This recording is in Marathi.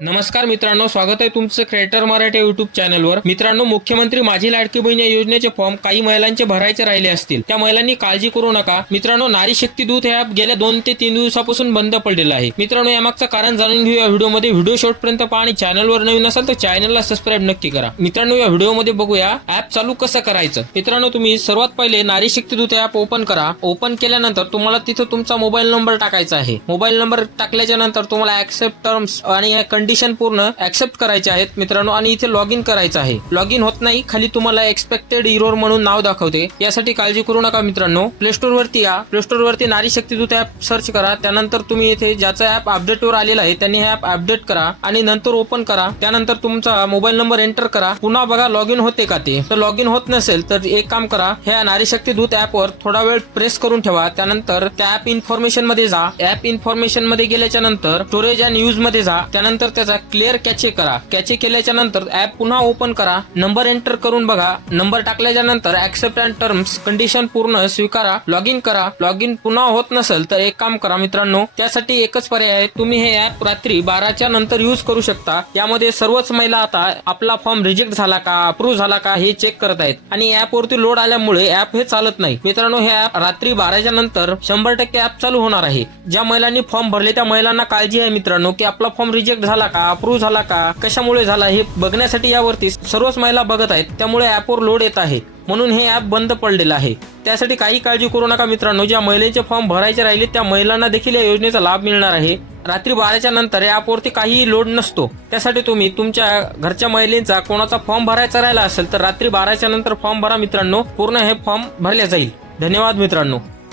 नमस्कार मित्रांनो स्वागत आहे तुमचं क्रिएटर मराठी युट्यूब चॅनलवर मित्रांनो मुख्यमंत्री माझी लाडकी बहीण या योजनेचे फॉर्म काही महिलांचे भरायचे राहिले असतील. त्या महिलांनी काळजी करू नका. मित्रांनो नारी शक्ती दूत हे ऍप गेल्या दोन ते तीन दिवसापासून बंद पडलेलं आहे. मित्रांनो यामागचं कारण जाणून घेऊ या व्हिडिओमध्ये. व्हिडिओ शेवटपर्यंत पहा आणि चॅनलवर नवीन असाल तर चॅनलला सबस्क्राईब नक्की करा. मित्रांनो या व्हिडिओमध्ये बघूया ऍप चालू कसं करायचं? मित्रांनो तुम्ही सर्वात पहिले नारी शक्ती दूत ऍप ओपन करा. ओपन केल्यानंतर तुम्हाला तिथं तुमचा मोबाईल नंबर टाकायचा आहे. मोबाईल नंबर टाकल्याच्या नंतर तुम्हाला ऍक्सेप्ट टर्म्स आणि कंडिशन पूर्ण ऍक्सेप्ट करायचे आहेत मित्रांनो आणि इथे लॉग इन करायचं आहे. लॉग इन होत नाही खाली तुम्हाला एक्सपेक्टेड इरोर म्हणून नाव दाखवते. यासाठी काळजी करू नका मित्रांनो. प्ले स्टोर वरती या. प्ले स्टोर वरती नारी शक्ती दूत ऍप सर्च करा. त्यानंतर तुम्ही इथे ज्याचा ऍप अपडेट वर आलेला आहे त्यांनी हे ऍप अपडेट करा आणि नंतर ओपन करा. त्यानंतर तुमचा मोबाईल नंबर एंटर करा. पुन्हा बघा लॉग इन होते का ते. तर लॉग इन होत नसेल तर एक काम करा. ह्या नारी शक्ती दूत ऍपवर थोडा वेळ प्रेस करून ठेवा. त्यानंतर त्या ऍप इन्फॉर्मेशनमध्ये जा. ऍप इन्फॉर्मेशनमध्ये गेल्याच्यानंतर स्टोरेज अँड यूजमध्ये जा. त्यानंतर त्याचा क्लिअर कॅचे करा. कॅचे केल्याच्यानंतर ऍप पुन्हा ओपन करा. नंबर एंटर करून बघा. नंबर टाकल्याच्या नंतर ऍक्सेप्ट अँड टर्म्स कंडिशन पूर्ण स्वीकारा. लॉग इन करा. लॉग इन पुन्हा होत नसेल तर एक काम करा मित्रांनो. त्यासाठी एकच पर्याय आहे. तुम्ही हे ऍप रात्री बाराच्या नंतर युज करू शकता. यामध्ये सर्वच महिला आता आपला फॉर्म रिजेक्ट झाला का अप्रूव्ह झाला का हे चेक करत आहेत. आणि ऍप वरती लोड आल्यामुळे ऍप हे चालत नाही. मित्रांनो हे ऍप रात्री बाराच्या नंतर शंभर टक्के ऍप चालू होणार आहे. ज्या महिलांनी फॉर्म भरले त्या महिलांना काळजी आहे मित्रांनो की आपला फॉर्म रिजेक्ट झाला का? अप्रूव्ह झाला का? कशामुळे झाला? हे बघण्यासाठी यावरती सर्वच महिला बघत आहेत. त्यामुळे ऍपवर लोड येत आहे. म्हणून हे ऍप बंद पडलेलं आहे. त्यासाठी काही काळजी करू नका मित्रांनो. ज्या महिलेचे फॉर्म भरायचे राहिले त्या महिलांना देखील या योजनेचा लाभ मिळणार आहे. रात्री बाराच्या नंतर या ॲपवरती काहीही लोड नसतो. त्यासाठी तुम्ही तुमच्या घरच्या महिलेचा कोणाचा फॉर्म भरायचा राहिला असेल तर रात्री बाराच्या नंतर फॉर्म भरा मित्रांनो. पूर्ण हे फॉर्म भरले जाईल. धन्यवाद मित्रांनो.